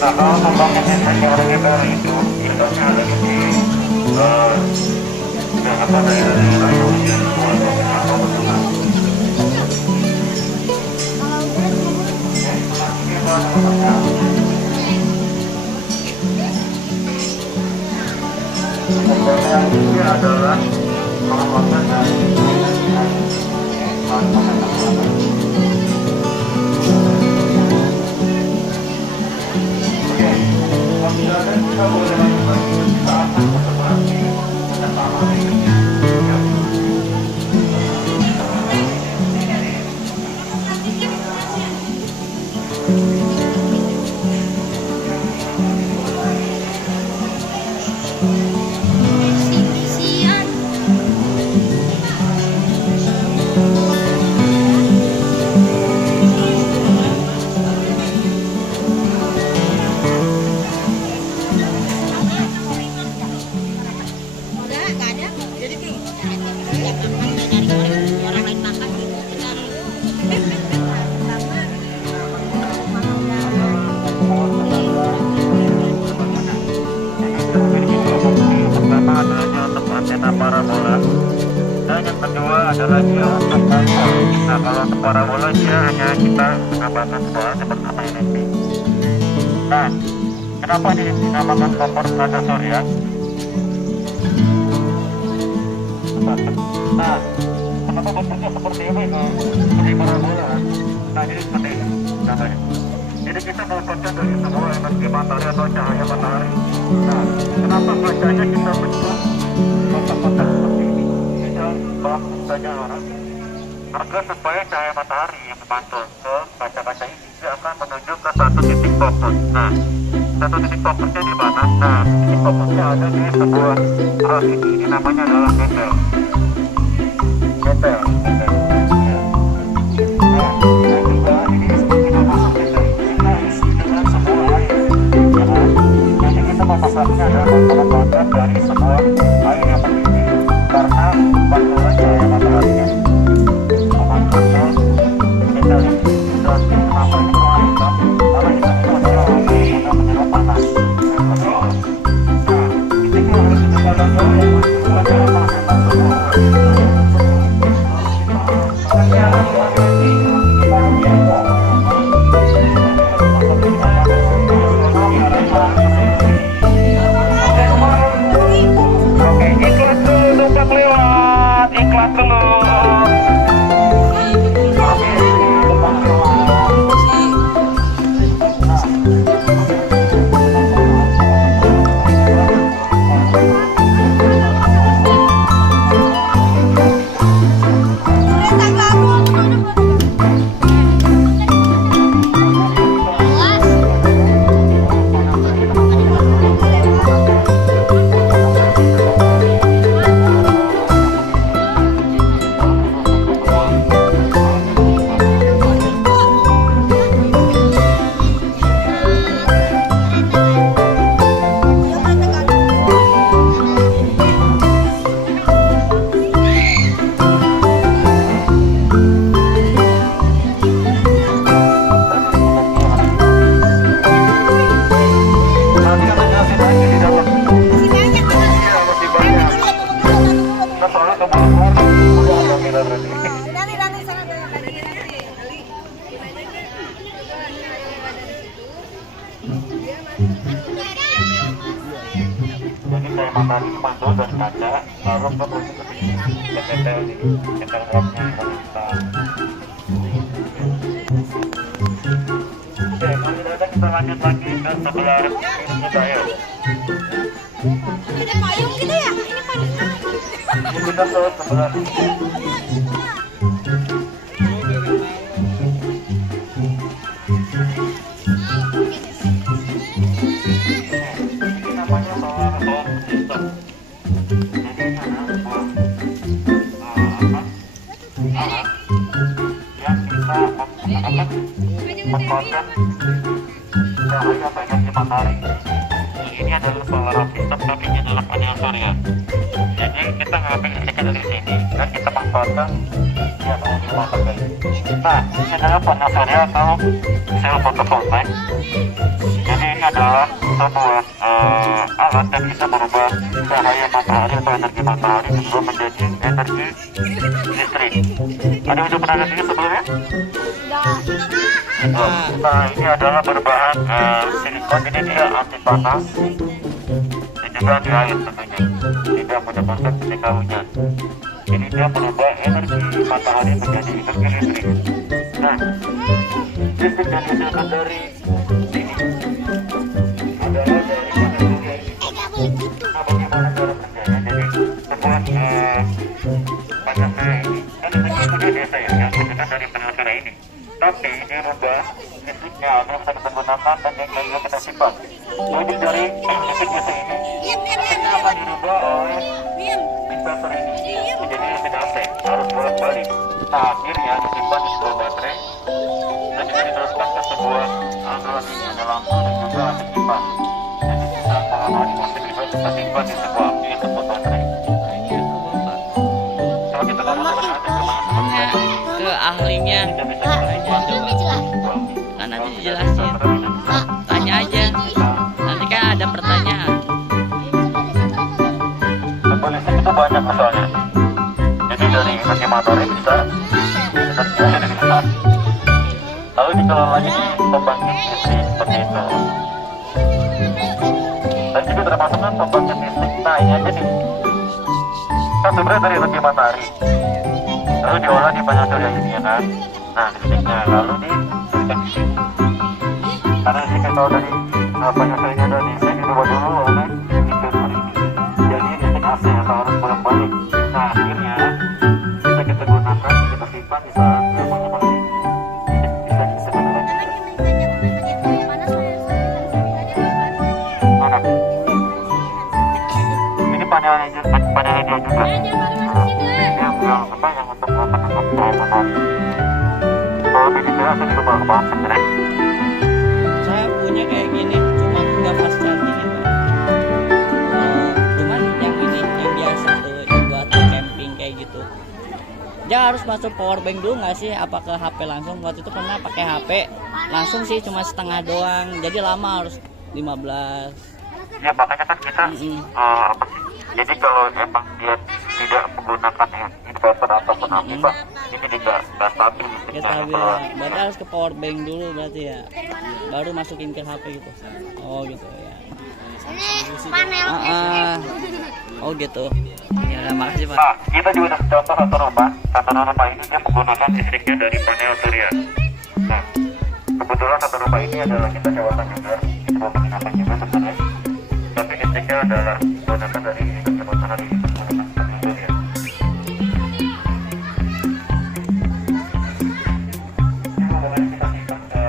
Nah, kalau pembangunan senjata baru itu indoknya ada di apa daerah-daerah yang ujian atau bagaimana? Pembangunan ini adalah pengembangan dari kita boleh lanjutkan saat seperti dan sama parabola, dan yang kedua adalah dia untuk kompor. Nah, kalau untuk parabola dia hanya kita menambahkan bola seperti apa ini nanti. Nah, kenapa dinamakan kompor tenaga surya? Nah, kenapa bentuknya seperti ini? Seperti parabola. Nah, jadi seperti ini contohnya. Jadi kita mendapatkan dari semua energi matahari atau cahaya matahari. Nah, kenapa bacanya kita bentuk kotak-kotak seperti ini? Bisa bagus saja orang. Agar supaya cahaya matahari yang memantul ke kaca-kaca ini dia akan menuju ke satu titik fokus. Nah, satu titik fokusnya di mana? Nah, titik fokusnya ada di sebuah alat ini namanya adalah bezel. Bezel. Ya. Nah, dan juga ini kita masuk bezel. Kita isi dengan sebuah air. Ya. Nanti kita memasaknya adalah menggunakan dari sebuah air yang mendidih karena pantulan cahaya mataharinya memantul ke bezel ini. Dan kenapa ini air hitam? Karena hitam itu adalah air yang menyerap panas. Nah, titik yang harus kita lakukan adalah menggunakan sebuah ada, lalu kemudian ke sini ke tempel di tempel rapnya kita. Oke, masih ada, kita lanjut lagi ke sebelah kiri kita ya. Ada payung gitu ya? Ini payung. Ini kita ke sebelah sini. Ini namanya solar home system. Jadi ini adalah alat yang bisa mengkonvert cahaya ke energi matahari. Ini adalah solar home system, tapi ini adalah panel surya. Jadi kita ngambil listriknya dari sini dan kita manfaatkan di energi matahari. Nah, ini adalah panel surya atau sel fotovoltaik. Jadi ini adalah sebuah alat yang bisa merubah cahaya matahari atau energi matahari berubah menjadi energi listrik. Ada yang udah pernah lihat ini sebelumnya? Nah, ini adalah berbahan silikon, jadi dia anti panas dan juga anti air tentunya, tidak menyebabkan ketika hujan. Jadi dia merubah energi matahari menjadi energi listrik. Nah, listrik yang dihasilkan dari sini adalah dari panel surya ini. Nah, bagaimana cara kerjanya? Jadi sebuah panel surya ini kan itu dia biasa ya, yang dihasilkan dari panel surya ini. Tapi dirubah listriknya ada yang bisa kita gunakan dan yang lainnya kita simpan. Jadi dari listrik biasa ini, listriknya akan dirubah oleh inverter ini menjadi mesin AC, harus bolak-balik. Nah, akhirnya disimpan di sebuah baterai dan juga diteruskan ke sebuah alat ini, ada lampu dan juga ada kipas. Jadi kita kalau hari masih bisa kita simpan di sebuah api ataupun baterai. Kalau kita mau menggunakan kemana ke ahlinya, kita bisa kan nanti dijelasin. Tanya aja, nanti kan ada pertanyaan. listrik itu banyak misalnya. Jadi dari energi matahari bisa energi dari listrik. Lalu dikelola lagi di pembangkit listrik seperti itu. Dan juga termasuk kan pembangkit listrik. Nah ini aja nih. Kan sebenarnya dari energi matahari. Lalu diolah di panel surya ini ya kan. Nah listriknya lalu diberikan di sini. Karena listriknya kalau dari panel surya ini ada listrik dirubah dulu oleh inverter ini. Jadi listrik AC atau harus bolak-balik. Nah akhirnya bisa kita gunakan, kita simpan di saat rumahnya mati. Bisa kita gunakan juga. Mana? Ini panelnya dia juga. Dia yang apa yang untuk menangkap cahaya matahari. Kalau lebih detail saya juga bakal bahas sebenarnya. Saya punya kayak gini, cuma nggak fast charging ya Pak. Cuman yang ini, yang biasa tuh, yang buat camping kayak gitu. Dia harus masuk power bank dulu nggak sih? Apa ke HP langsung? Waktu itu pernah pakai HP, langsung sih cuma setengah doang. Jadi lama harus 15. Ya makanya kan kita apa sih? Jadi kalau emang dia tidak menggunakan inverter ataupun api Pak, ini tidak stabil Ya listriknya. stabil ya. Berarti harus ke power bank dulu berarti ya. Baru masukin ke HP gitu. Oh gitu ya. Panel. Oh gitu. Ya udah, makasih Pak. Nah, kita juga ada contoh satu rumah. Satu rumah ini dia menggunakan listriknya dari panel surya. Nah, kebetulan satu rumah ini adalah kita sewakan juga, kita mau penginapan juga sebenarnya. Tapi listriknya adalah menggunakan dari energi matahari, menggunakan panel surya. Ini mulai kita simpan ke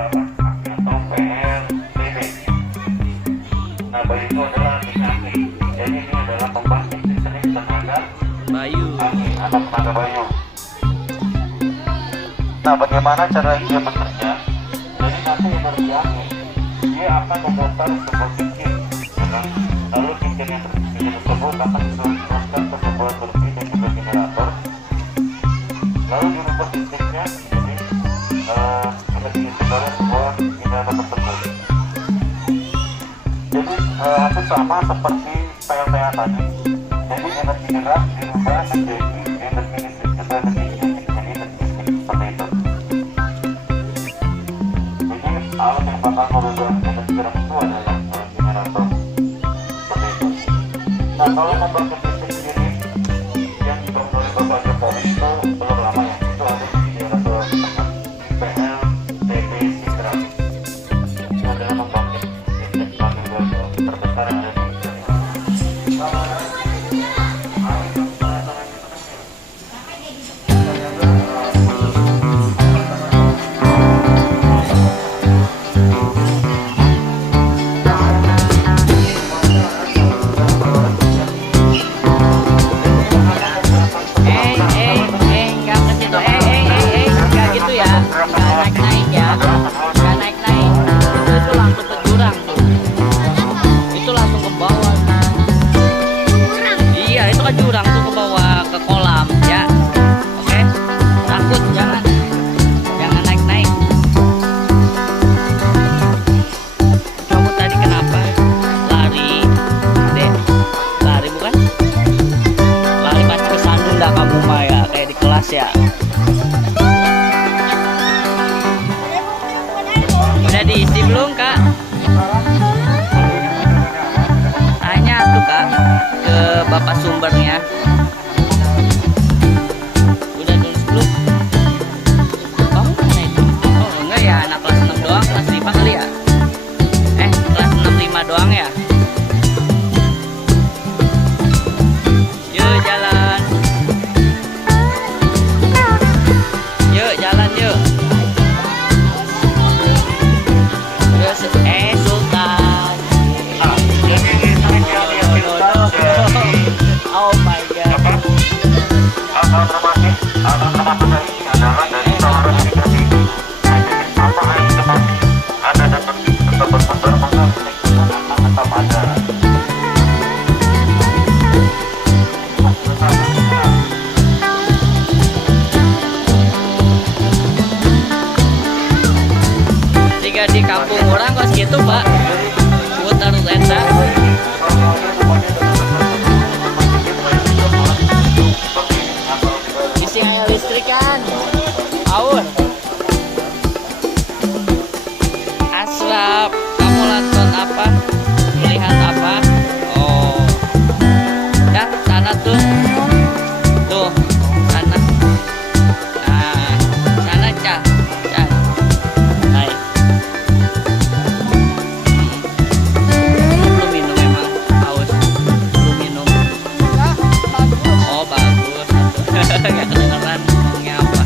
atau PLTB. Nah, bagi itu adalah anti. Jadi ini adalah pembangkit listrik tenaga Bayu. angin atau tenaga bayu. Nah, bagaimana cara dia bekerja? Jadi nanti energi angin dia akan memutar sebuah cincin, ya kan? Lalu cincin yang tersebut akan diteruskan ke sebuah turbin dan juga generator. Lalu dirubah listriknya jadi energi listrik dari sebuah generator tersebut. Jadi hampir sama seperti PLTA tadi. Jadi energi gerak dirubah menjadi energi listrik atau energi kinetik menjadi energi listrik seperti itu. Jadi alat yang bakal merubah energi gerak itu adalah generator seperti itu. Nah kalau membangkit listrik sendiri panas ya. Udah diisi belum kak? Tanya tuh kak ke bapak sumbernya. Udah tulis belum? Kamu mana itu? Oh enggak ya, anak kelas 6 doang, kelas 5 kali ya? Kelas 6 5 doang ya? Yuk jalan. Yuk jalan yuk. Sultan. Jadi sering yang Oh my god. informasi ini adalah dari saluran irigasi. Apa yang informasi ada dan tetap bersumber maka tetap ada. Jika di kampung orang kos gitu pak, putar lenta. Isi air listrik kan, aur. Asrap, kamu nonton apa? Melihat apa? Oh, dah sana tuh, sana. Nah, sana cah. Hai. Belum minum emang, haus. Belum minum. Oh bagus. Gak kedengeran ngomongnya apa.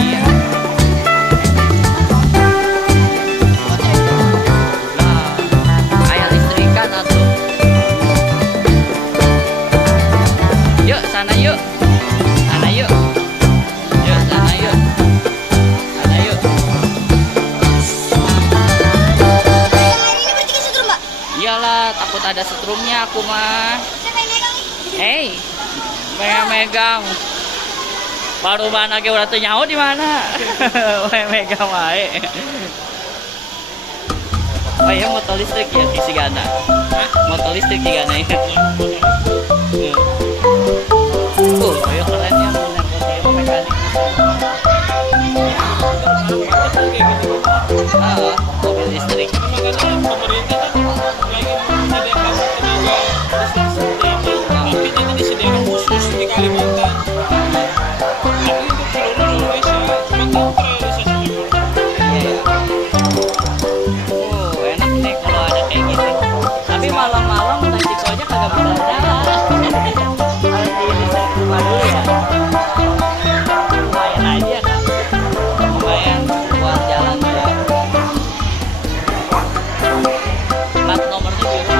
Iya. Nah, air listrikan atuh. Yuk sana yuk. Sana yuk. Yuk sana yuk. Sana yuk. Ini berarti kan setrum, Mbak? Iyalah, takut ada setrumnya aku mah. Siapa yang megang nih? Hei, megang. Baru mana ge udah teu nyaho di mana? Megang wae. Oh iya motor listrik ya isi gana. Motor listrik di gana ya. Ayo kerennya punya kode mekanik. Mobil listrik. Pemerintah kan lagi menyediakan tenaga listrik seperti itu, tapi nanti disediakan khusus di Kalimantan. Tapi untuk seluruh Indonesia, cuma tahu terrealisasinya belum. Iya. Enak nih kalau ada kayak gini. Tapi malam-malam resiko aja kagak bisa jalan. Harus di rumah dulu ya. Lumayan aja kan. Lumayan buat jalan ya. Plat nomornya biru.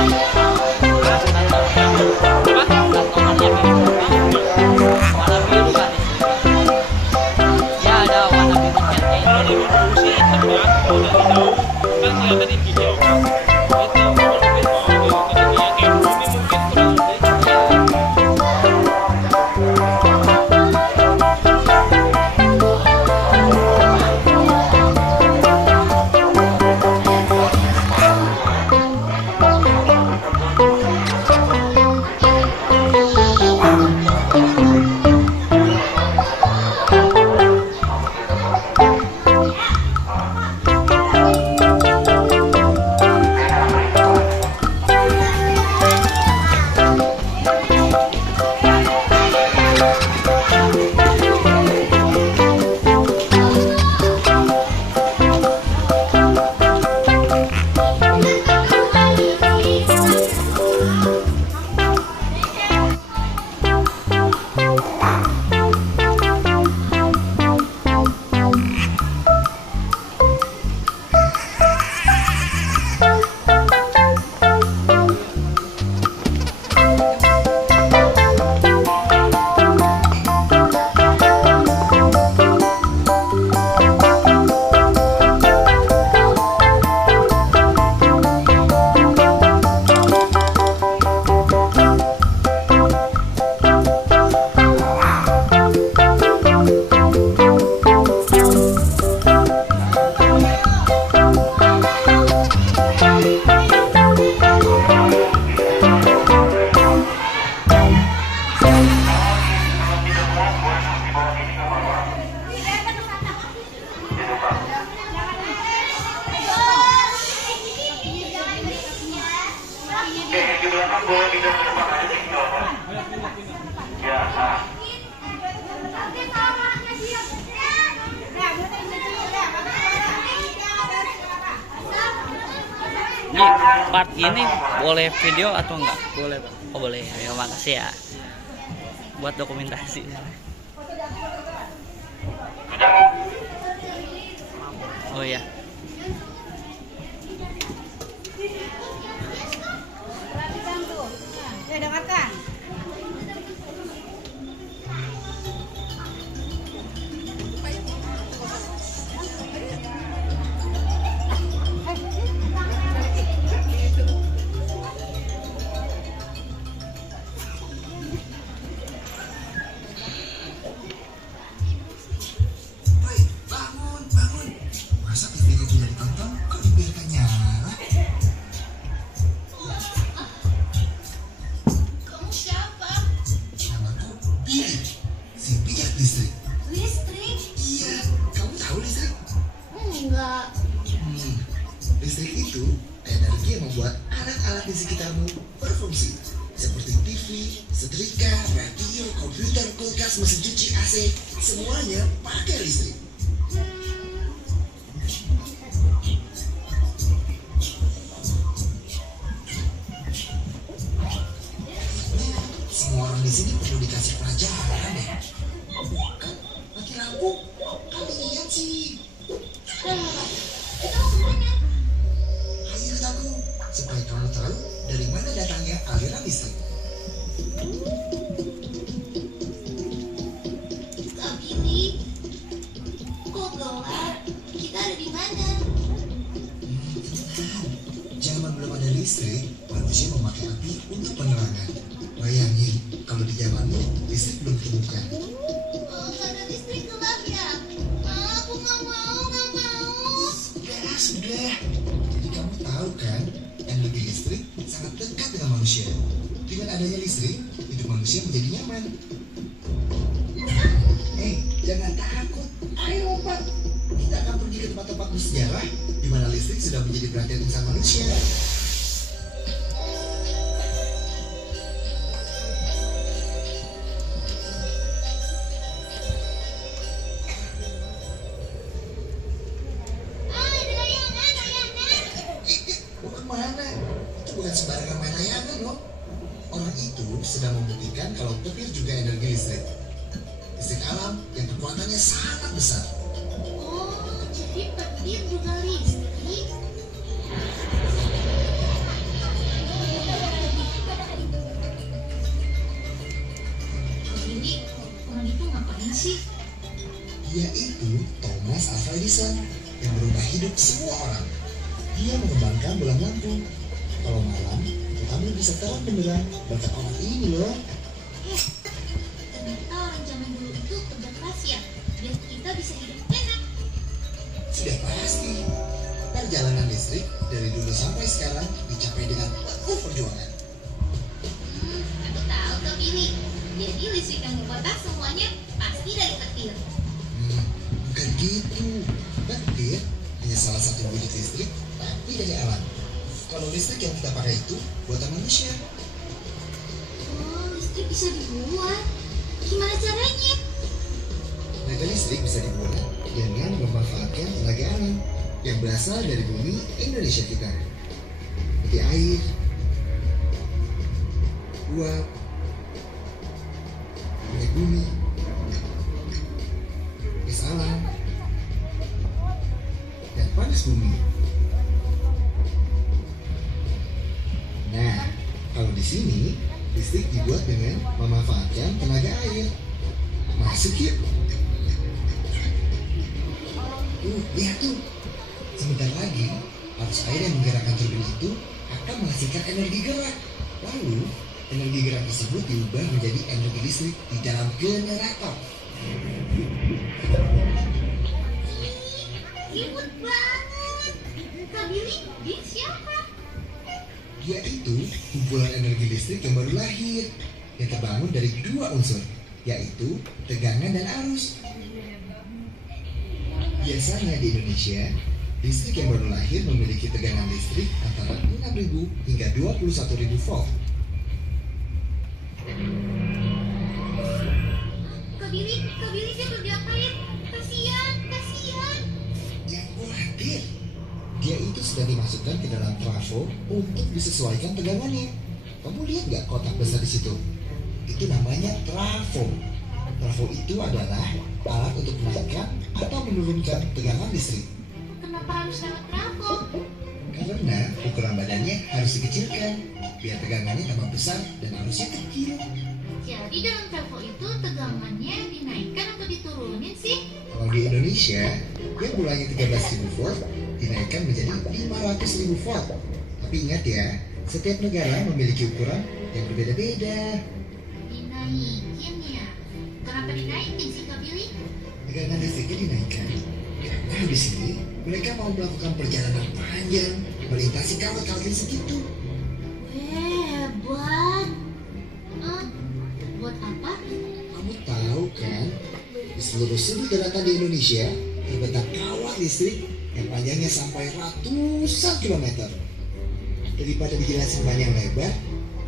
boleh tidak ke depan aja sih. Ya, Ini part ini boleh video atau enggak? Boleh, Pak. Oh, boleh. Ya, makasih ya. Buat dokumentasi. Oh iya. dengarkan. Bangun, bangun. Masa TV-nya tidak ditonton? Kok dibiarkan nyala? Kamu siapa? Namaku Billy, si pijat listrik. Listrik? Iya, kamu tahu listrik? Enggak. Listrik itu energi yang membuat alat-alat di sekitarmu berfungsi. Seperti TV, setrika, radio, komputer, kulkas, mesin cuci, AC. Semuanya pakai listrik. Semua orang di sini perlu dikasih pelajaran ya. Kan mati lampu, kamu lihat sih. Kita mau kemana? Ayo ikut aku, supaya kamu tahu dari mana datangnya aliran listrik. Kak Billy, kok gelap? Kita ada di mana? Zaman belum ada listrik, manusia memakai api untuk penerangan. Bayangin, kalau di zamanmu listrik belum ditemukan. Karena listrik gelap ya? Aku nggak mau, nggak mau. Sudah. Jadi kamu tahu kan, energi listrik sangat dekat dengan manusia. Dengan adanya listrik, hidup manusia menjadi nyaman. Jangan takut. Ayo lompat. Kita akan pergi ke tempat-tempat bersejarah di mana listrik sudah menjadi perhatian insan manusia. Ada layangan. Mau kemana? Itu bukan sembarangan main layangan loh. Orang itu sedang membuktikan kalau petir juga energi listrik. Listrik alam yang kekuatannya sangat besar. Oh, jadi petir juga listrik? Ini orang itu ngapain sih? Dia itu Thomas Alva Edison yang berubah hidup semua orang. Dia mengembangkan bola lampu. Kalau malam, kamu bisa terang benderang berkat orang ini loh. Ternyata orang zaman dulu itu kerja keras ya, biar kita bisa hidup enak. Sudah pasti. Perjalanan listrik dari dulu sampai sekarang dicapai dengan penuh perjuangan. Aku tahu Kak Billy. Jadi listrik yang membuat semuanya pasti dari petir. Bukan gitu. Petir hanya salah satu wujud listrik, tapi dari alam. Kalau listrik yang kita pakai itu buatan manusia. Oh, listrik bisa dibuat. Gimana caranya? Tenaga listrik bisa dibuat dengan memanfaatkan tenaga alam yang berasal dari bumi Indonesia kita. Seperti air, uap, minyak bumi, gas alam, dan panas bumi. Nah, kalau di sini listrik dibuat dengan memanfaatkan tenaga air. Masuk yuk. Lihat tuh. Sebentar lagi, arus air yang menggerakkan turbin itu akan menghasilkan energi gerak. Lalu, energi gerak tersebut diubah menjadi energi listrik di dalam generator. Ribut banget. Kak Billy, dia siapa? Dia itu kumpulan energi listrik yang baru lahir, yang terbangun dari dua unsur, yaitu tegangan dan arus. Biasanya di Indonesia, listrik yang baru lahir memiliki tegangan listrik antara 6.000 hingga 21.000 volt. dimasukkan ke dalam trafo untuk disesuaikan tegangannya. Kamu lihat nggak kotak besar di situ? Itu namanya trafo. Trafo itu adalah alat untuk menaikkan atau menurunkan tegangan listrik. Kenapa harus lewat trafo? Karena ukuran badannya harus dikecilkan biar tegangannya tambah besar dan arusnya kecil. Jadi dalam trafo itu tegangannya dinaikkan atau diturunin sih? Kalau di Indonesia, yang mulainya 13.000 volt dinaikkan menjadi 500.000 volt. Tapi ingat ya, setiap negara memiliki ukuran yang berbeda-beda. Dinaikin ya? Kenapa dinaikin sih Kak Billy? Tegangan listriknya dinaikkan karena di sini mereka mau melakukan perjalanan panjang melintasi kawat-kawat listrik itu. Hebat. Buat apa? Kamu tahu kan, di seluruh sudut daratan di Indonesia terbentuk kawat listrik yang panjangnya sampai ratusan kilometer. Daripada dijelasin panjang lebar,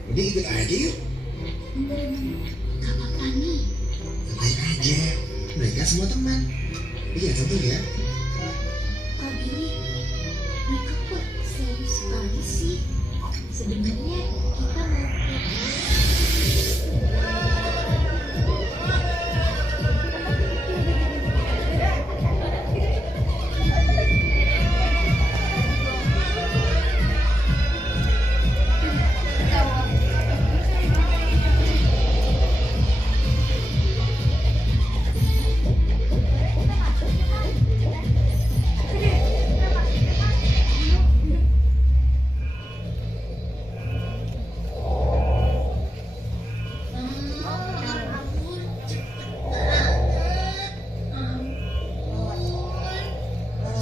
mending ikut aja yuk. Gak apa-apa nih. Santai aja, mereka semua teman. Iya contoh ya. Kak Billy, mereka kok serius sekali sih? Sebenarnya kita mau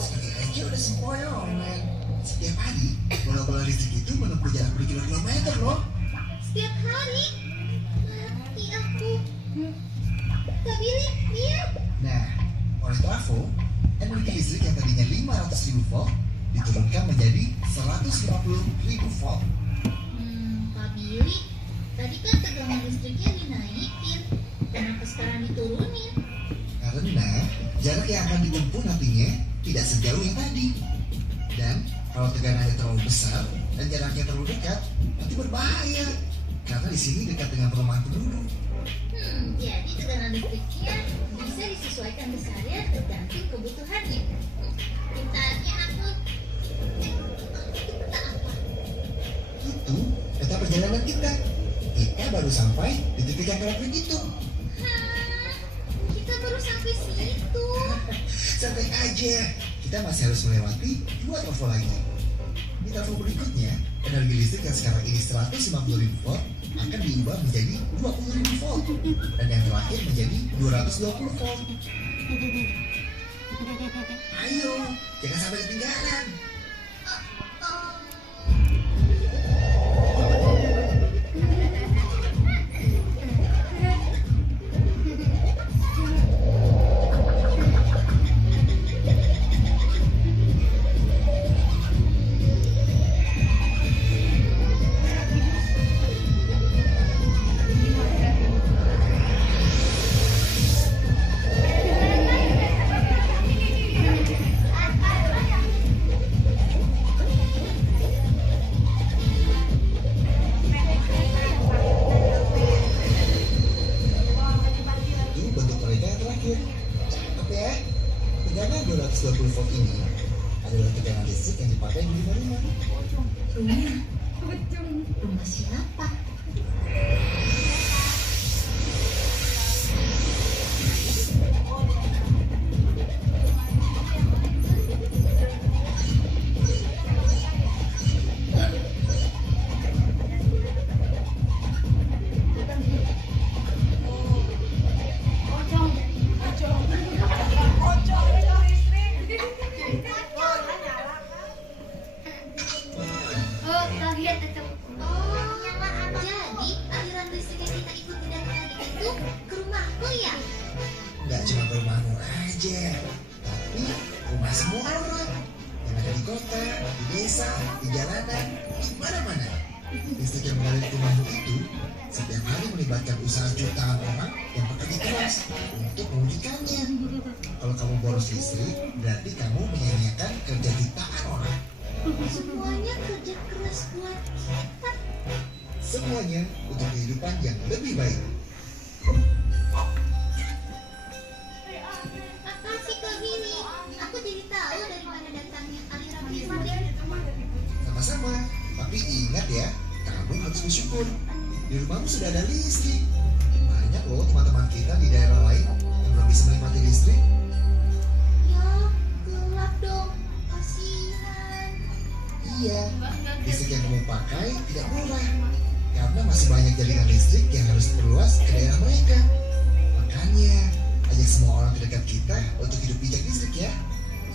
Sekali aja udah sempoyongan. Setiap hari, bola-bola listrik itu menempuh jarak berkilometer loh. setiap hari. Mati aku. Kak Billy, lihat. Nah, oleh trafo, energi listrik yang tadinya 500.000 volt diturunkan menjadi 150.000 volt. Kak Billy, tadi kan tegangan listriknya dinaikin. Kenapa sekarang diturunin? Karena jarak yang akan ditempuh nantinya tidak sejauh yang tadi. Dan kalau tegangannya terlalu besar dan jaraknya terlalu dekat, nanti berbahaya. Karena di sini dekat dengan perumahan penduduk. Jadi tegangan listriknya bisa disesuaikan besarnya tergantung kebutuhannya. Ditanya aku, kita apa? Itu peta perjalanan kita. Kita baru sampai di titik yang konkret itu. Hah, kita baru sampai situ. Santai aja, kita masih harus melewati 2 trafo lagi. Di trafo berikutnya, energi listrik yang sekarang ini 150.000 volt akan diubah menjadi 20.000 volt. Dan yang terakhir menjadi 220 volt. Ayo, jangan sampai ketinggalan. Itu bentuk mereka yang terakhir. Cakep ya. Tegangan 220 volt ini adalah tegangan listrik yang dipakai di rumah-rumah. Rumah? Rumah siapa? Jadi aliran listrik yang kita ikuti dari tadi itu ke rumahku ya? Nggak cuma ke rumahmu aja, tapi rumah semua orang yang ada di kota, di desa, di jalanan, di mana-mana. Listrik yang mengalir ke rumahmu itu setiap hari melibatkan usaha jutaan orang yang bekerja keras untuk mewujudkannya. Kalau kamu boros listrik, berarti kamu menyia-nyiakan kerja jutaan orang. Semuanya kerja keras buat kita. Semuanya untuk kehidupan yang lebih baik. Makasih Kak Billy. Aku jadi tahu dari mana datangnya aliran listrik. Sama-sama. Tapi ingat ya, kamu harus bersyukur. Di rumahmu sudah ada listrik. Banyak loh teman-teman kita di daerah lain yang belum bisa menikmati listrik. Ya, gelap dong. Kasihan. Iya, listrik yang kamu pakai tidak murah. Karena masih banyak jaringan listrik yang harus diperluas ke daerah mereka. Makanya, ajak semua orang terdekat kita untuk hidup bijak listrik ya.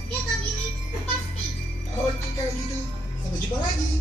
Ya Kak Billy, pasti. Oke kalau gitu, sampai jumpa lagi.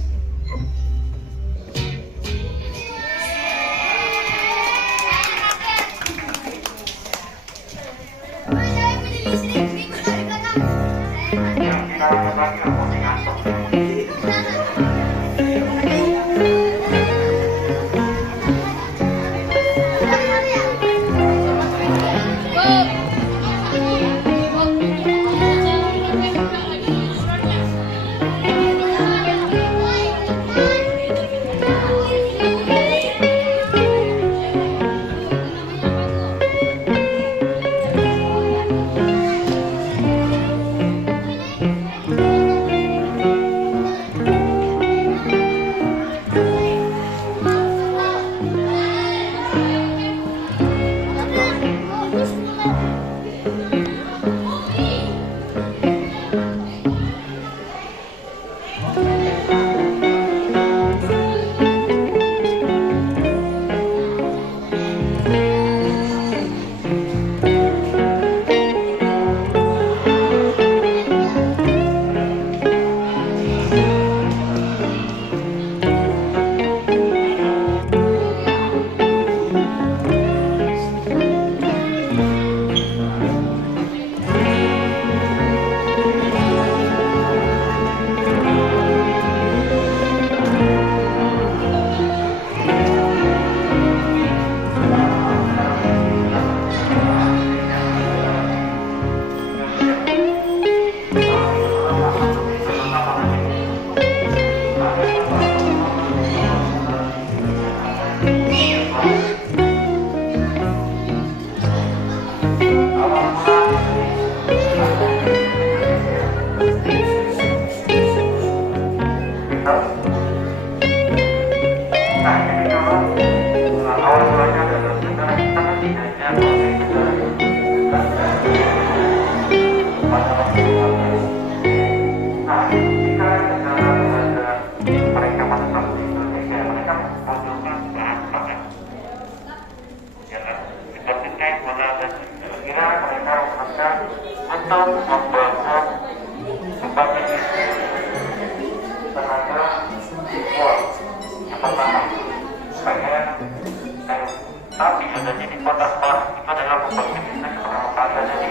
Tapi ada di kota Semarang itu adalah pembangkit listrik pertama kali ada di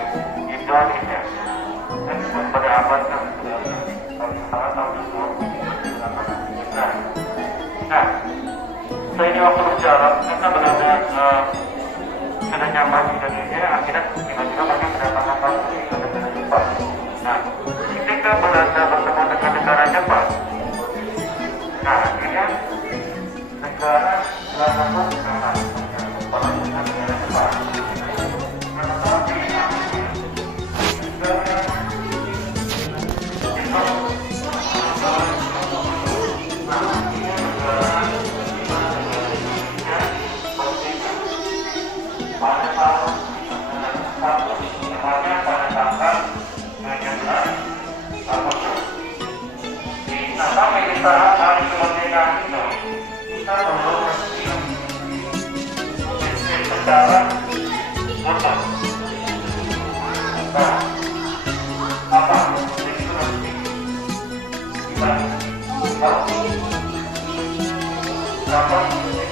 Indonesia. Dan pada abad ke-19, kalau salah tahun 2008. Nah, seiring waktu berjalan, kita berada sudah nyampe di Indonesia, akhirnya tiba-tiba mereka kedatangan tamu di negara Jepang. Nah, ketika Belanda bertemu dengan negara Jepang, nah akhirnya negara Belanda pun kalah. Hari kemerdekaan itu kita perlu secara utuh. Nah, apa itu nanti kita tahu apa kita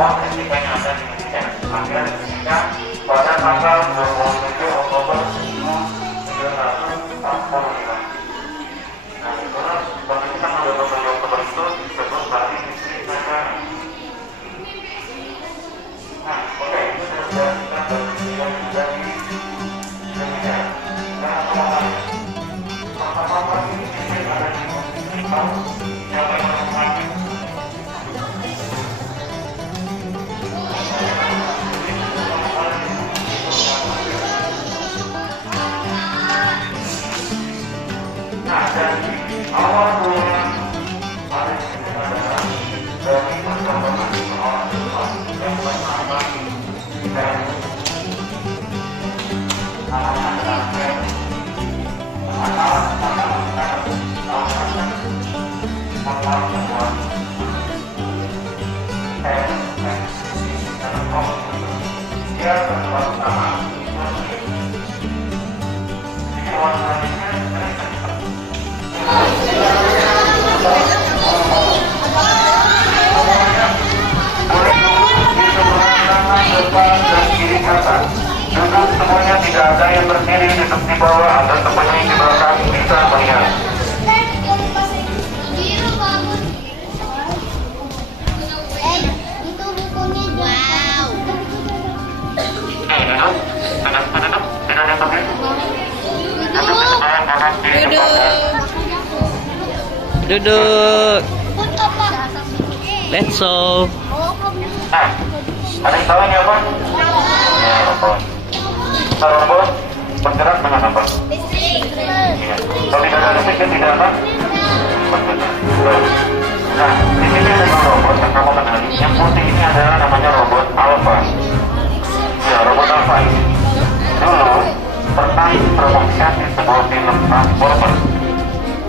semua risikonya ada di sini. Akhirnya risikonya pada tanggal 27 Oktober 1945. Nah, itulah bagi tanggal 27 Oktober itu disebut hari listrik nasional. Nah, oke, itu sudah kita dari Indonesia. Nah, pertama ini ada di siapa yang mengatakan dari awal mula hari ini adalah dari perkembangan orang yang pertama dan duduk semuanya, tidak ada yang berdiri, duduk di bawah atau semuanya di belakang bisa melihat. Biru bagus. Itu bukunya. Wow. Tidak ada berdiri. Duduk. Let's go. Nah, ada yang tahu ini apa? Ya, robot. Kalau robot bergerak dengan apa? Listrik. Iya. Kalau tidak ada listrik, tidak apa? Bergerak. Nah, di sini ada robot yang kamu kenali. Yang putih ini adalah namanya robot Alpha. Ya, robot Alpha ini. Dulu pernah dipromosikan di sebuah film Transformer.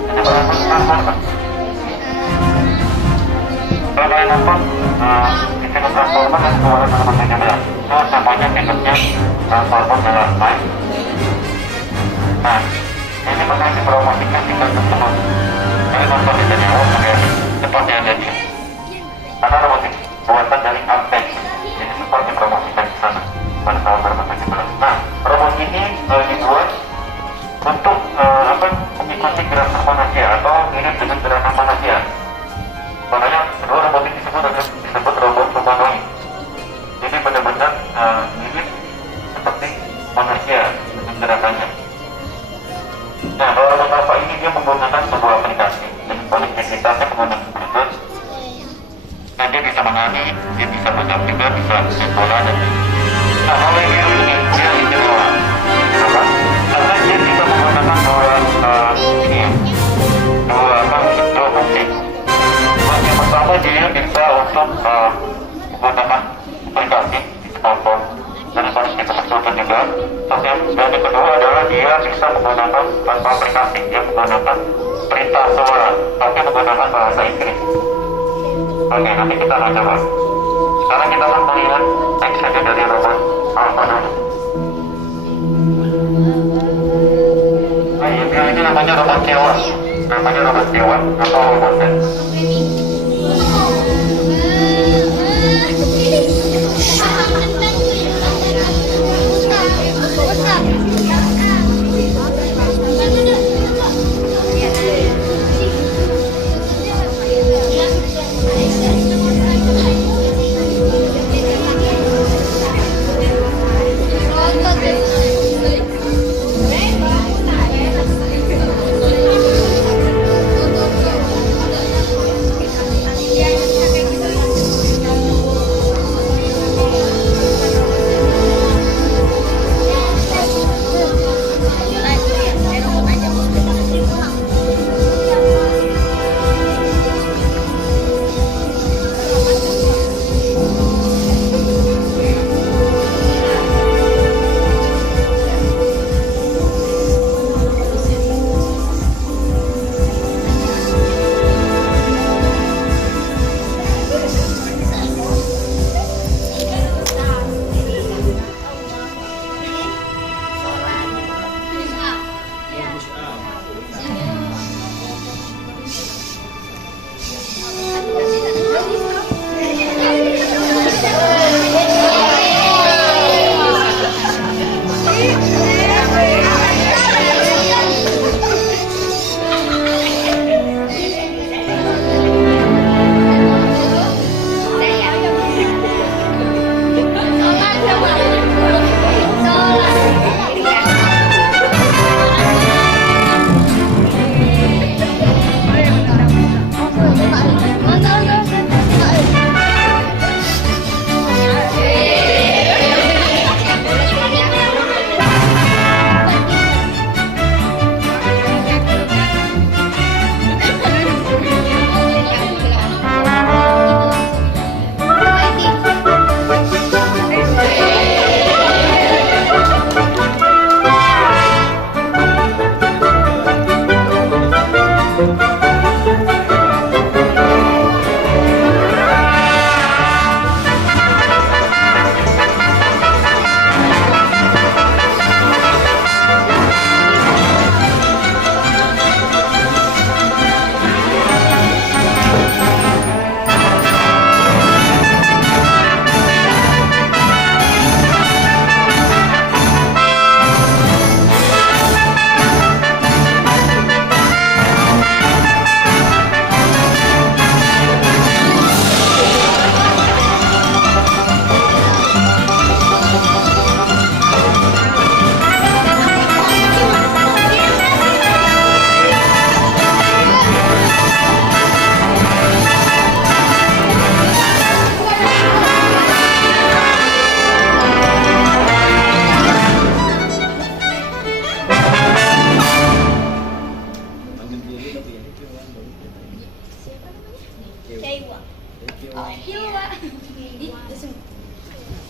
Ini berapa Transformer? Kalau kalian nonton di film Transformer yang keluaran 2017, itu namanya filmnya Transformer The Last Night. Nah, ini pernah dipromosikan di film tersebut. Kalian nonton di sini, seperti ada di karena robot ini buatan dari Artex, jadi seperti dipromosikan di sana pada tahun 2017. Nah, robot ini dibuat untuk mengikuti gerakan manusia atau mirip dengan gerakan manusia. Makanya kedua robot ini disebut robot humanoid. Jadi benar-benar mirip seperti manusia dengan gerakannya. Nah, kalau robot Alpha ini dia menggunakan sebuah aplikasi dan konektivitasnya menggunakan Bluetooth. Nah, dia bisa menari, dia bisa bergerak juga, bisa bola dan nah, kalau yang biru ini dia istimewa. Kenapa? Karena dia bisa menggunakan dua fungsi. Yang pertama dia bisa untuk menggunakan aplikasi di smartphone dan harus kita sebutkan juga. Dan yang kedua adalah dia bisa menggunakan tanpa aplikasi, dia menggunakan perintah suara tapi menggunakan bahasa Inggris. Oke, nanti kita akan coba. Sekarang kita akan melihat action dari robot Alpha dulu. Nah, ini namanya robot Kewan. Namanya robot Kewan atau robotnya.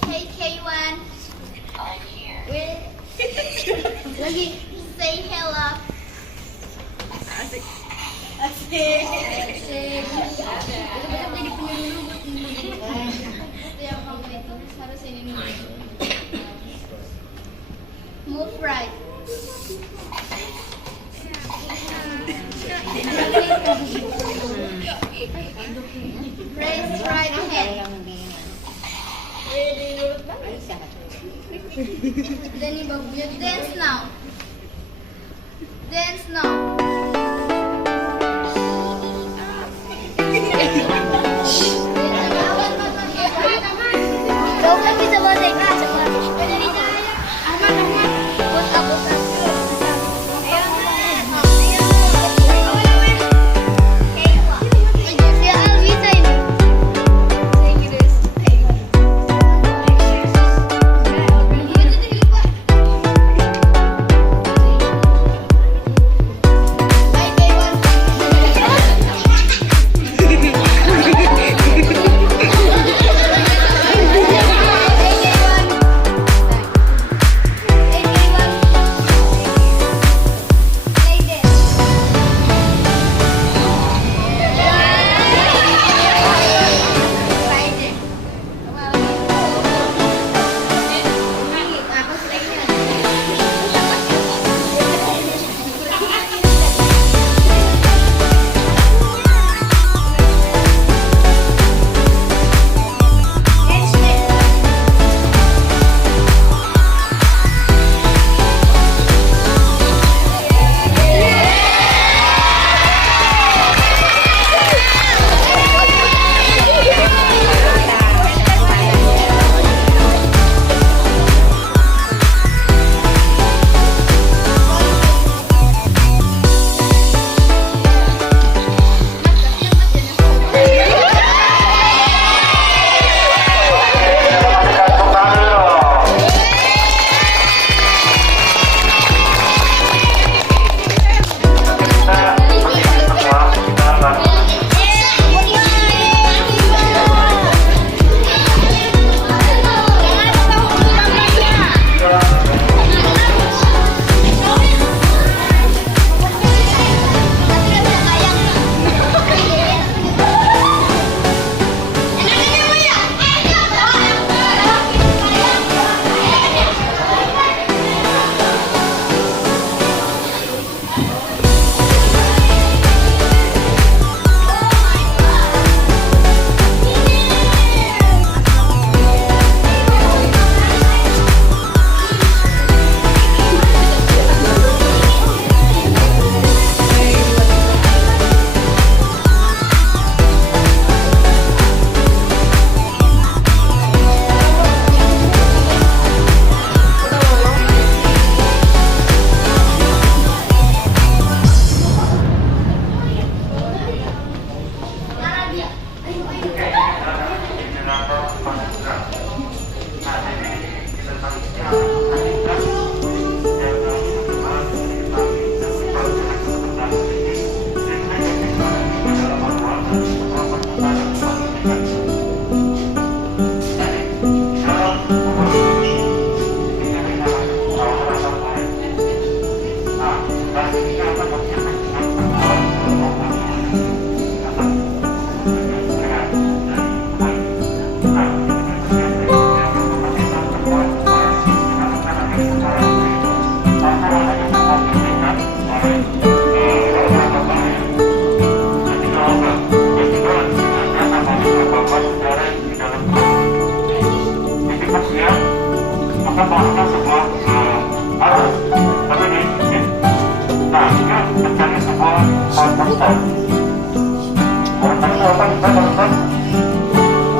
Hey K1. Lagi say hello. Asik. Betul-betul jadi penyuluh buat ini. Itu yang kamu itu harus ini nih. Move right. Raise right hand. Dan ini bagunya dance now. Dance now. Kau kan bisa bahasa Inggris coba. Dari saya. Aman. Buat aku kan. Dia bisa ini. Inggris.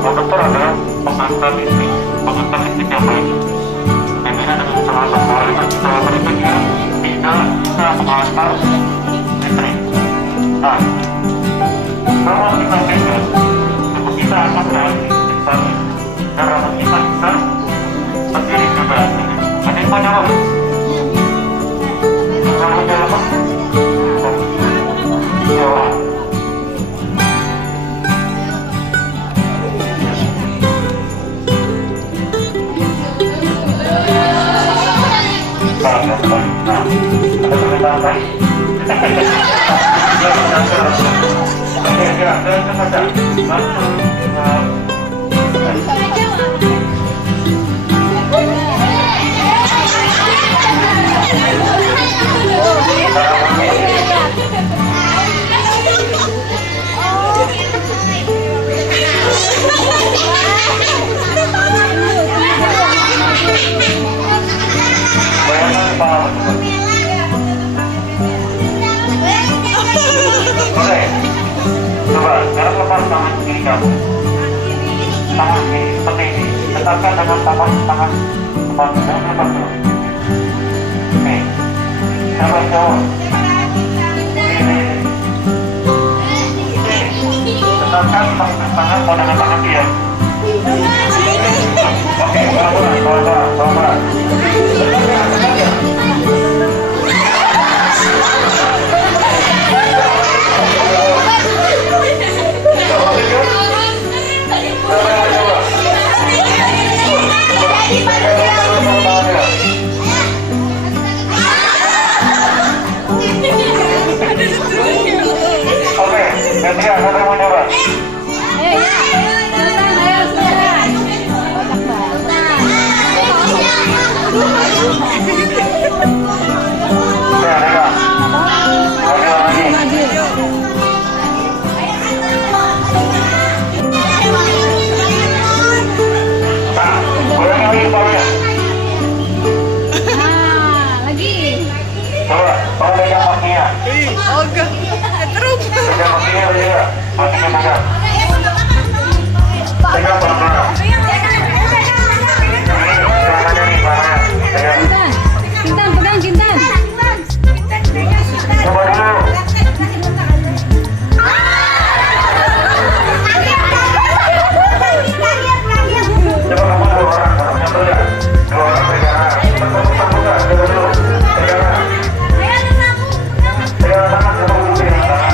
Konduktor adalah pengantar listrik yang baik. Berbeda dengan pesawat berikutnya tidak bisa mengantar listrik. Nah, kalau kita pegang, tubuh kita akan beralih dari dan rambut kita bisa berdiri juga. Ada yang mau jawab? Kalau jawab, jawab. Nah, ada permintaan lain? Oke, ya, langsung saja. Oke, coba sekarang lepas tangan kiri kamu. Tangan kiri seperti ini. Tetapkan dengan tangan lepas dulu. Oke, coba. Ini. Tetapkan tangan pada tangan dia. Oke, pelan-pelan. Oke, gantian, siapa yang mau nyoba? Ya, pegang. Lagi. Nah, boleh lagi kepalanya. Coba, kalau pegang kakinya. Pegang kakinya juga. Kakinya pegang. Pegang pelan-pelan. Tangannya nih, tangannya. Pegang. Kintan, pegang Kintan. Coba dulu. Coba kamu dua orang nyambel ya. Dua orang pegangan. Satu enggak, coba dulu. Pegangan. Pegangan tangan, coba dulu pegangan tangan.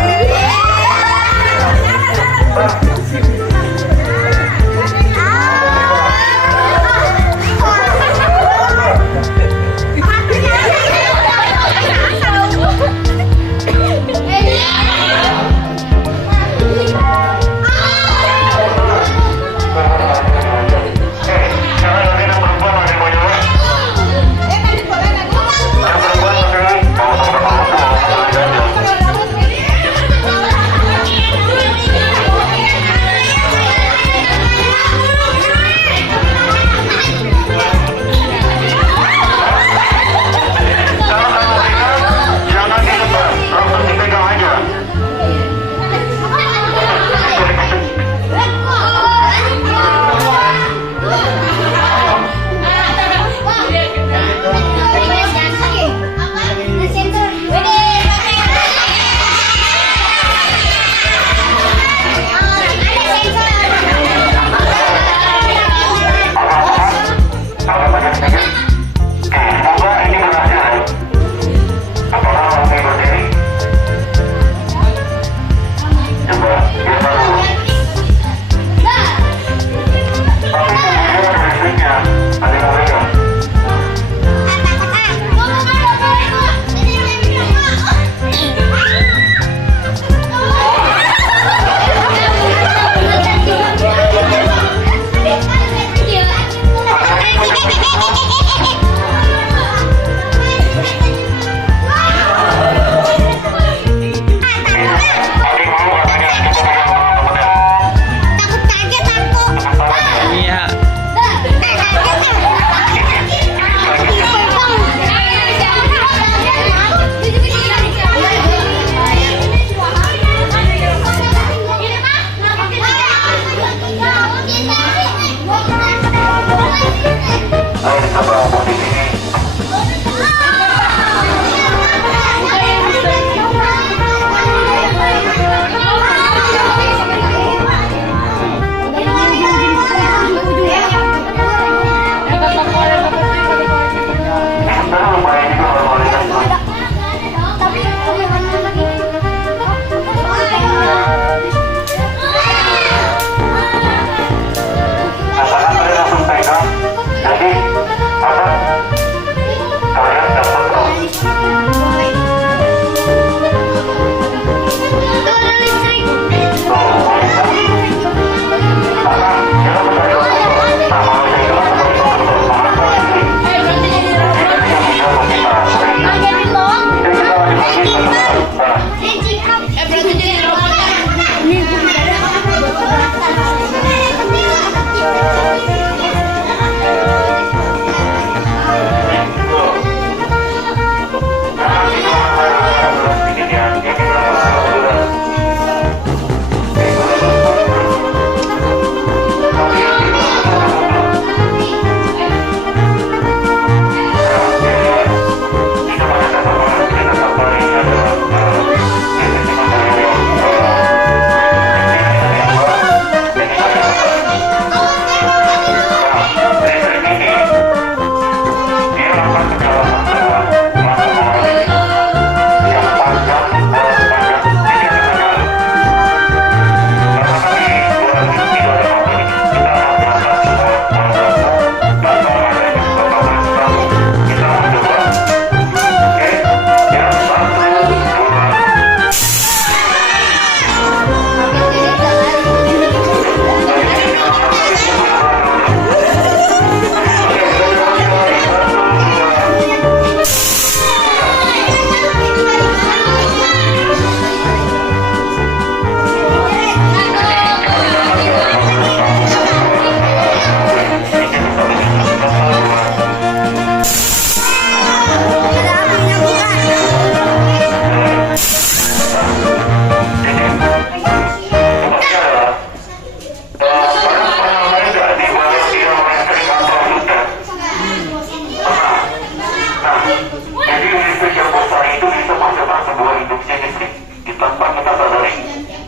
Jadi unit spesial besar itu bisa menghasilkan sebuah induksi listrik di tempat kita sadari.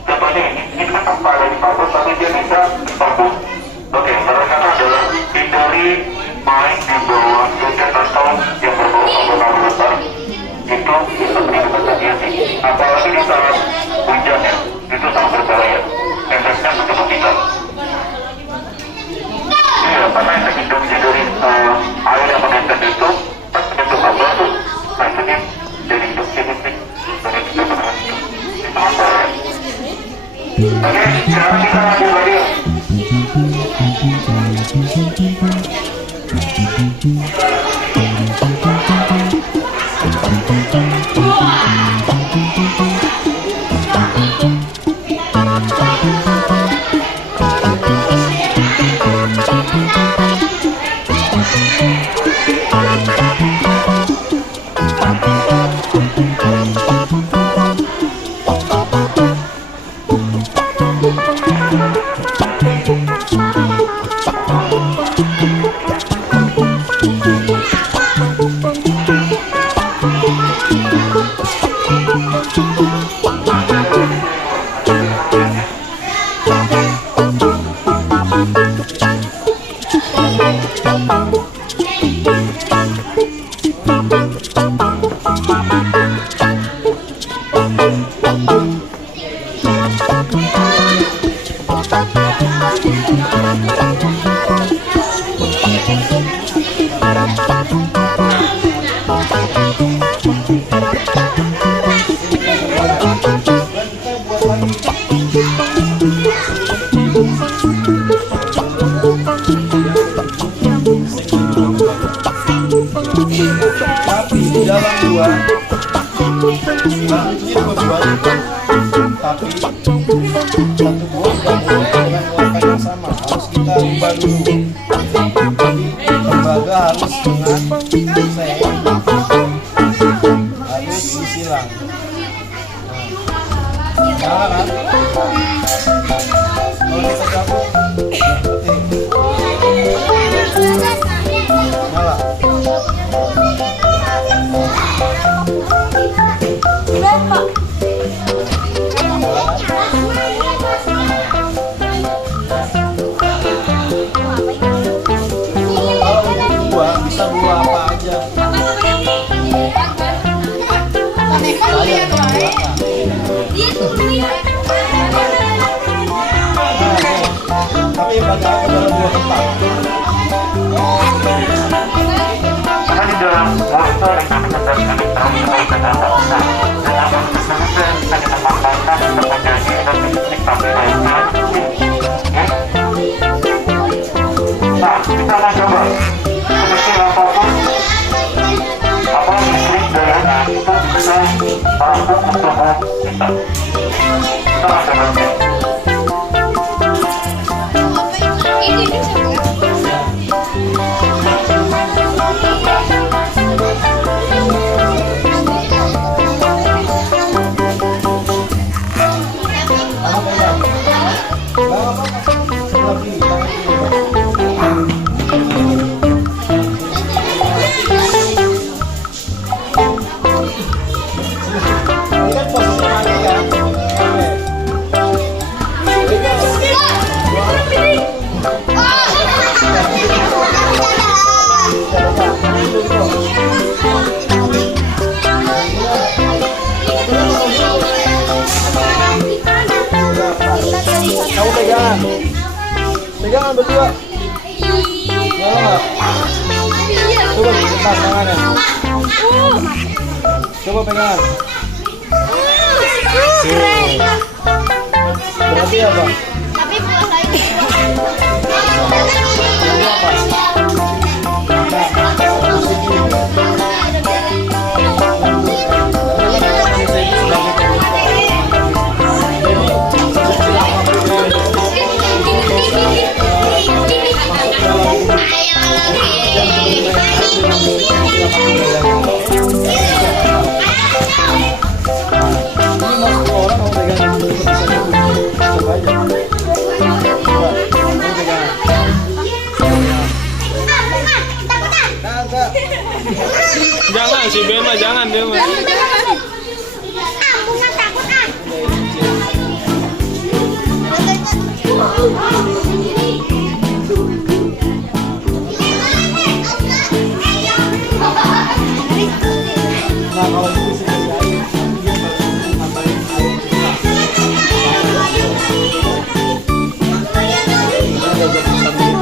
Contohnya ini kan tanpa ada di pabrik, tapi dia bisa tabung. Oke, mereka adalah hindari main di bawah soket atau yang berbau kabel besar. Itu bisa menimbulkan radiasi. Apalagi di saat hujan ya, itu sangat berbahaya. Efeknya begitu mematikan. Iya, karena efek induksi dari air yang menempel itu itu kabel tuh. Nah itu dia dari induksi listrik dari kita benar itu. Itu apa ya? Oke, sekarang kita lanjut lagi. Tapi di dalam dua ini dua buah, tapi satu buah tidak boleh dengan warna yang sama, harus kita ubah dulu. Jadi tembaga harus dengan harus disilang. Nah, kan? Kalau kita gabung, nyala. Bisa buah apa aja. Tapi yang pakai apa dalam buah tempat? Karena di dalam monster yang dikatakan elektronik dengan solusi hanya memanfaatkan untuk menjadi energi listrik tapi lainnya. Nah, kita mau coba seperti apapun apa listrik dayanya itu bisa merangkul ke tubuh kita. Kita mau coba. Kamu pegangan berdua. Nyala nggak? Coba lepas tangannya. Coba pegangan. Berarti apa? Tapi pulang lagi. si Ben mah jangan dia mah. Nah kalau gitu sih dia baru ngapain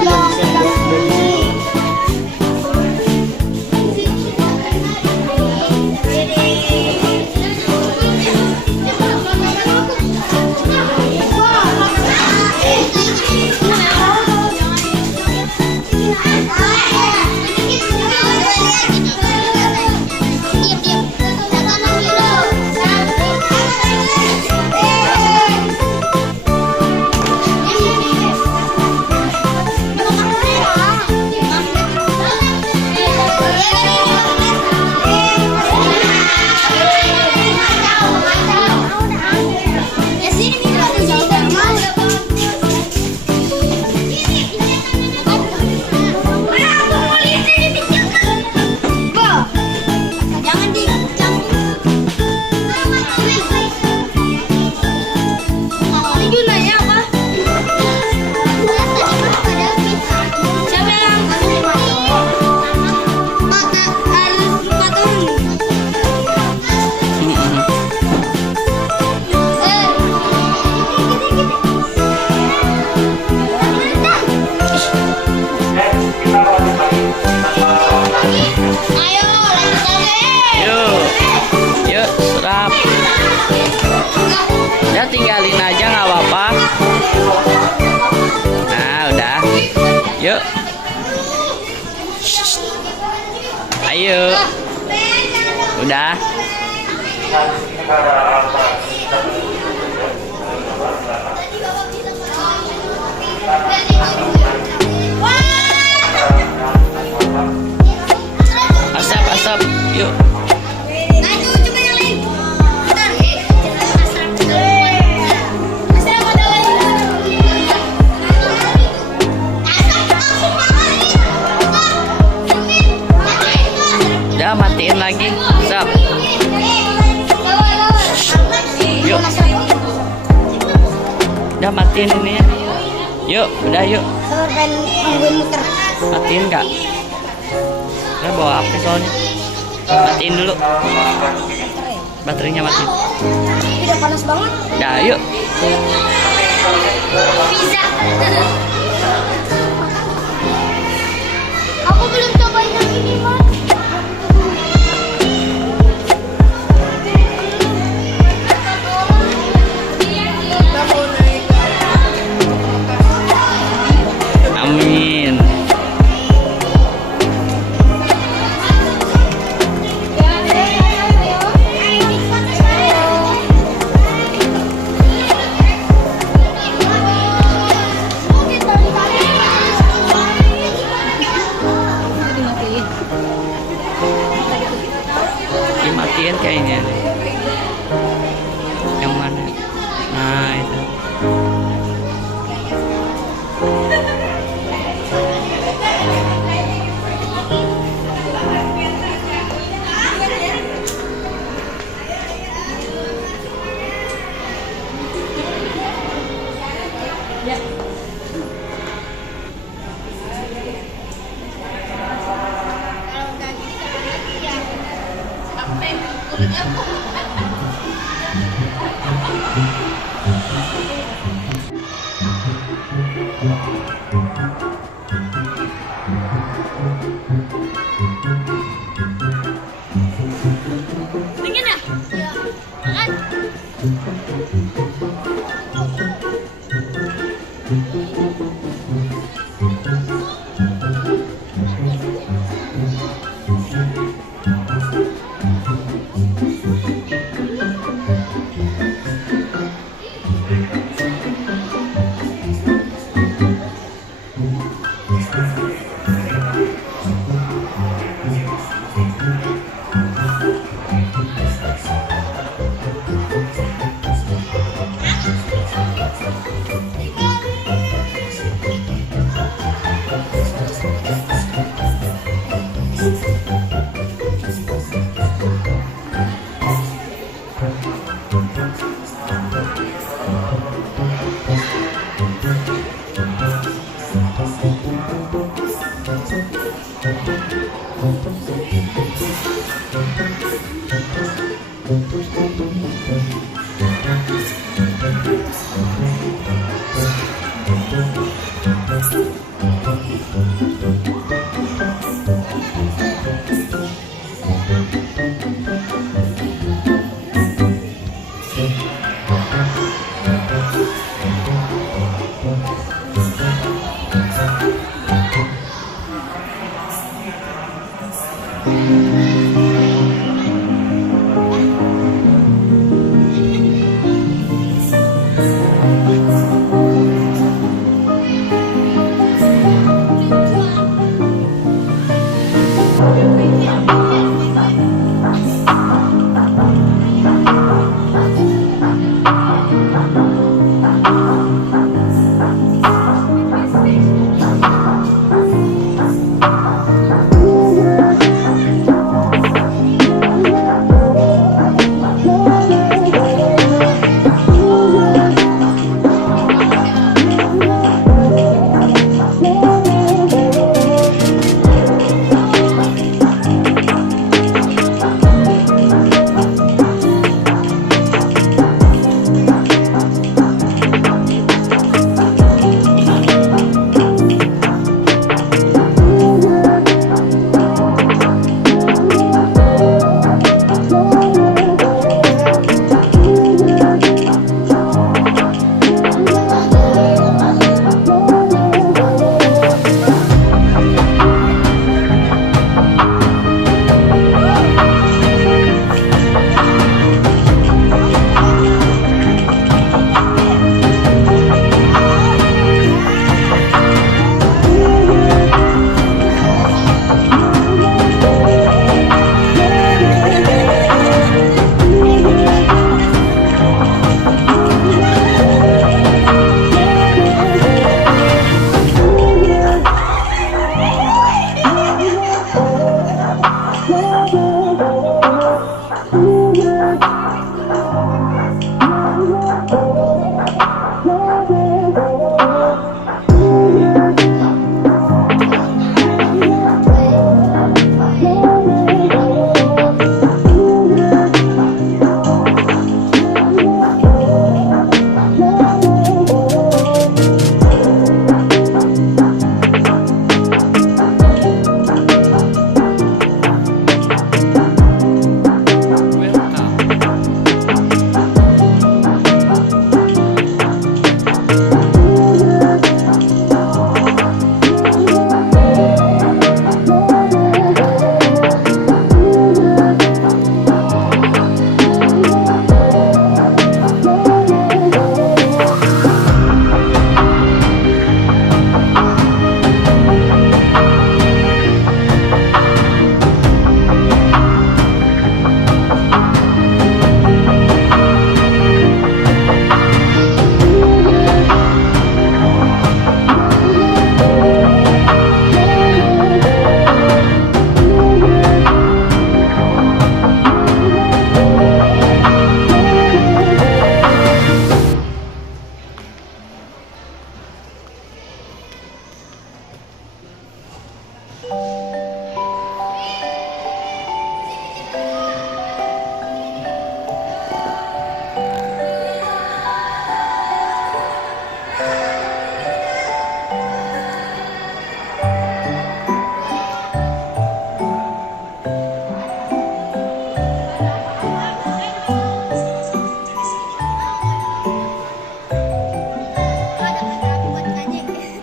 Yuk, serap. Ya tinggalin aja nggak apa-apa. Nah, udah. Yuk. Ayo. Udah. Asap. Yuk. Udah matiin lagi. Sap. Yuk. Udah matiin ini ya. Yuk, udah yuk. Matiin nggak? Saya bawa HP soalnya. Matiin dulu. Baterainya matiin. Udah panas banget. Udah yuk. Pizza. Aku belum cobain yang ini, Mas. Amin. Dimatiin kayaknya. Yang mana? Nah, itu. Dingin ya? Iya. Makan.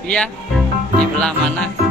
Iya, di belah mana?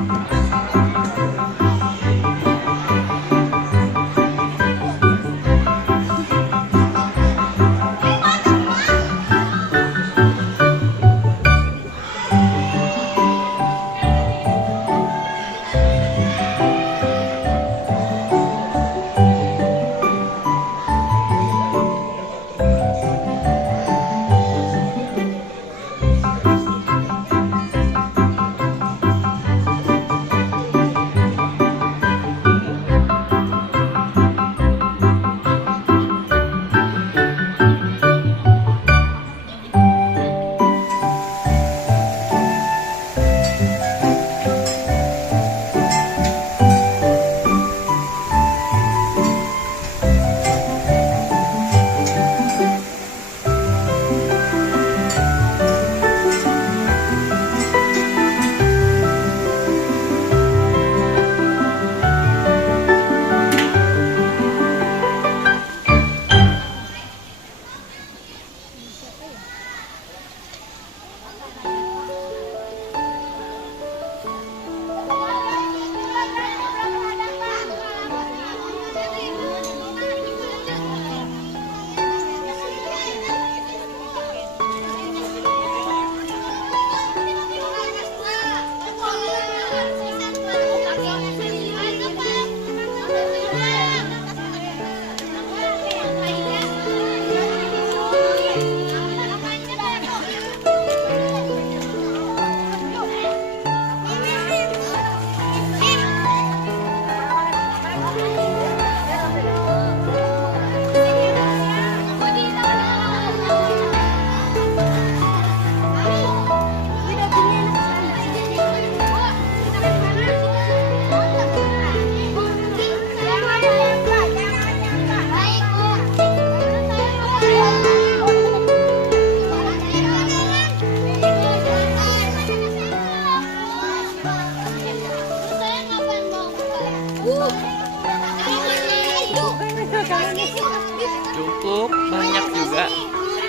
cukup banyak juga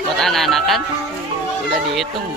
buat anak-anak kan, udah dihitung.